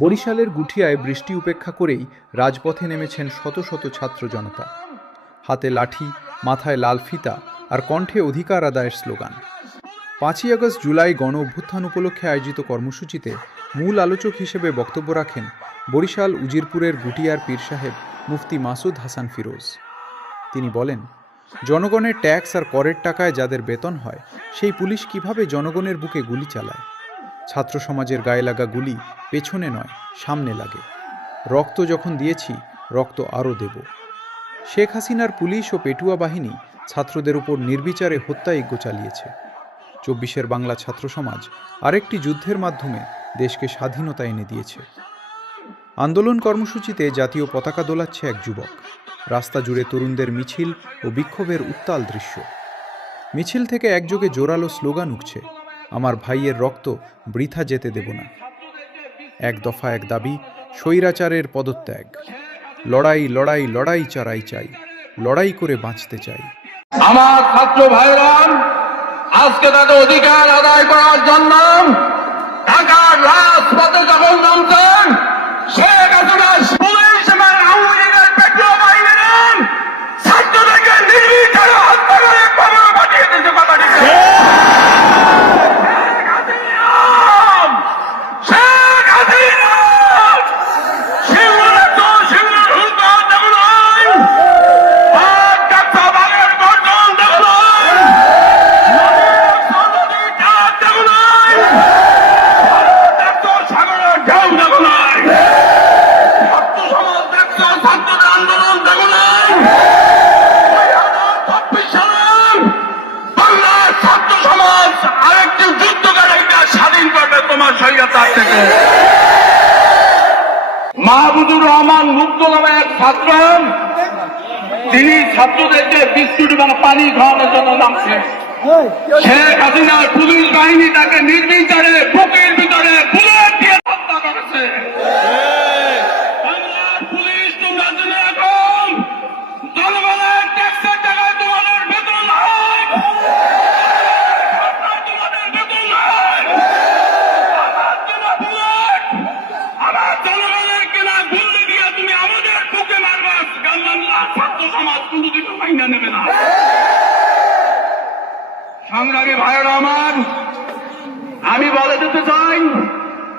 বরিশালের গুঠিয়ায় বৃষ্টি উপেক্ষা করেই রাজপথে নেমেছেন শত শত ছাত্র জনতা। হাতে লাঠি, মাথায় লাল ফিতা আর কণ্ঠে অধিকার আদায়ের স্লোগান। 5ই আগস্ট জুলাই গণ অভ্যুত্থান উপলক্ষে আয়োজিত কর্মসূচিতে মূল আলোচক হিসেবে বক্তব্য রাখেন বরিশাল উজিরপুরের গুটিয়ার পীর সাহেব মুফতি মাসুদ হাসান ফিরোজ। তিনি বলেন, জনগণের ট্যাক্স আর করের টাকায় যাদের বেতন হয়, সেই পুলিশ কিভাবে জনগণের বুকে গুলি চালায়? ছাত্র সমাজের গায়ে লাগা গুলি পেছনে নয়, সামনে লাগে। রক্ত যখন দিয়েছি, রক্ত আরও দেব। শেখ হাসিনার পুলিশ ও পেটুয়া বাহিনী ছাত্রদের উপর নির্বিচারে হত্যাযজ্ঞ চালিয়েছে। 24-এর বাংলা ছাত্র সমাজ আরেকটি যুদ্ধের মাধ্যমে দেশকে স্বাধীনতা এনে দিয়েছে। আন্দোলন কর্মসূচিতে জাতীয় পতাকা দোলাচ্ছে এক যুবক। রাস্তা জুড়ে তরুণদের মিছিল ও বিক্ষোভের উত্তাল দৃশ্য। মিছিল থেকে একযোগে জোরালো স্লোগান উঠছে, আমার ভাইয়ের রক্ত বৃথা যেতে দেব না। এক দফা এক দাবি, স্বৈরাচারের পদত্যাগ। লড়াই লড়াই লড়াই চারাই চাই, লড়াই করে বাঁচতে চাই। আমার ছাত্র ভাইরা আজকে তাদের অধিকার আদায় করার জন্য ঢাকার রাজপথে যখন নামছেন, শেখ হাসিনা পুলিশ এবং আওয়ামী লীগের পেট্রোল বাহিনীরা ছাত্রদেরকে নির্বিচারে হত্যা করে কবর পাঠিয়ে দিতে কথা দিচ্ছে। মাহবুবুর রহমান মুক্ত নামে এক ছাত্র, তিনি ছাত্রদেরকে বিস্কুট এবং পানি খাওয়ানোর জন্য নামছে। শেখ হাসিনার পুলিশ বাহিনী তাকে নির্বিচারে বুকের ভিতরে বুলেট দিয়ে হত্যা করেছে। বাংলার পুলিশ, তোমরা জেনে রাখো, জনগণের ট্যাক্সের টাকায় তোমাদের বেতন হয়, তোমাদের বেতন হয়। আমার জনগণের কেনা গুল্লি দিয়ে তুমি আমাদের বুকে মারবা, ছাত্র সমাজ কোনদিন মাইনা নেবে না। সংগ্রামী ভাইয়েরা আমার, আমি বলে দিতে চাই,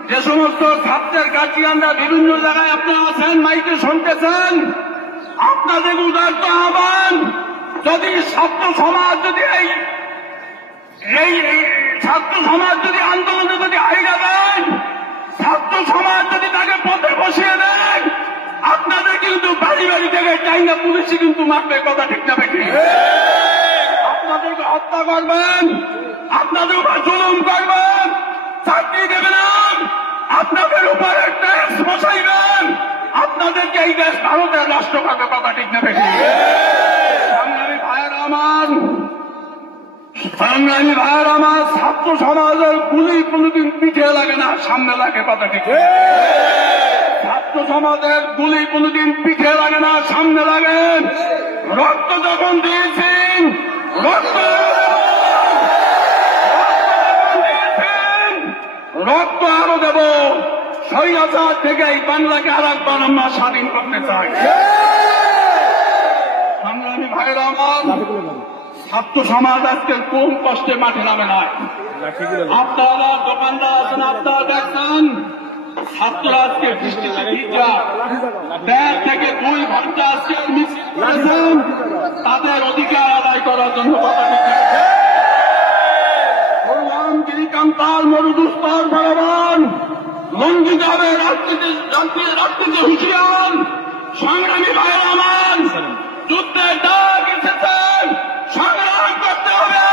যে সমস্ত ছাত্রের গার্জিয়ানরা বিভিন্ন জায়গায় আপনারা আছেন, মাইকে শুনতেছেন, আপনাদের উদারত আহ্বান, যদি ছাত্র সমাজ যদি এই ছাত্র সমাজ যদি আন্দোলনে যদি আইনা দেয়, ছাত্র সমাজ যদি তাকে পথে বসিয়ে দেয়, আপনাদের কিন্তু বাড়ি বাড়ি থেকে চাইনা পুলিশই কিন্তু মারবে, কথা ঠিক না বেশি? আপনাদেরকে হত্যা করবেন, আপনাদের উপর জুলুম করবেন, চাকরি দেবেন না, আপনাদের উপরে ট্যাক্স বসাইবেন, আপনাদেরকে এই দেশ ভারতের রাষ্ট্র করবে, কথা ঠিক না বেশি? সংগ্রামী ভাইয়েরা আমার, সংগ্রামী ভাইয়েরা আমার, ছাত্র সমাজের গুলি কোনদিন পিঠে লাগে না, সামনে লাগে, কথা ঠিক? ছাত্র সমাজের গুলি কোনদিন পিঠে লাগে না, সামনে লাগে। রক্ত যখন দিয়েছেন, রক্ত আরো দেব। স্বৈরাচার থেকে এই বাংলাকে আর একবার আমরা স্বাধীন করতে চাই। সংগ্রামী ভাইয়েরা আমার, ছাত্র সমাজ আজকে কোন কষ্টে মাঠে নামে নাই। আপনারা দোকানদার আছেন, আপনারা দেখছেন ছাত্ররা আজকে বৃষ্টিতে ভিজা, ব্যাগ থেকে 2 ঘন্টা আজকে মিছিল করেছেন তাদের অধিকার আদায় করার জন্য। কান্তাল মরুদুস্তর ভগবান লঙ্ঘিত হবে রাজনীতি হুঁশিয়ার। সংগ্রামী ভাইয়ের আমার, যুদ্ধের ডাক এসেছেন, সংগ্রাম করতে হবে,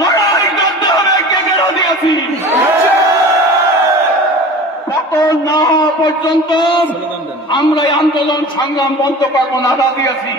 লড়াই করতে হবে, কে কেন দিয়েছি। পতন না হওয়া পর্যন্ত আমরা এই আন্দোলন সংগ্রাম বন্ধ করবো না, দিয়েছি।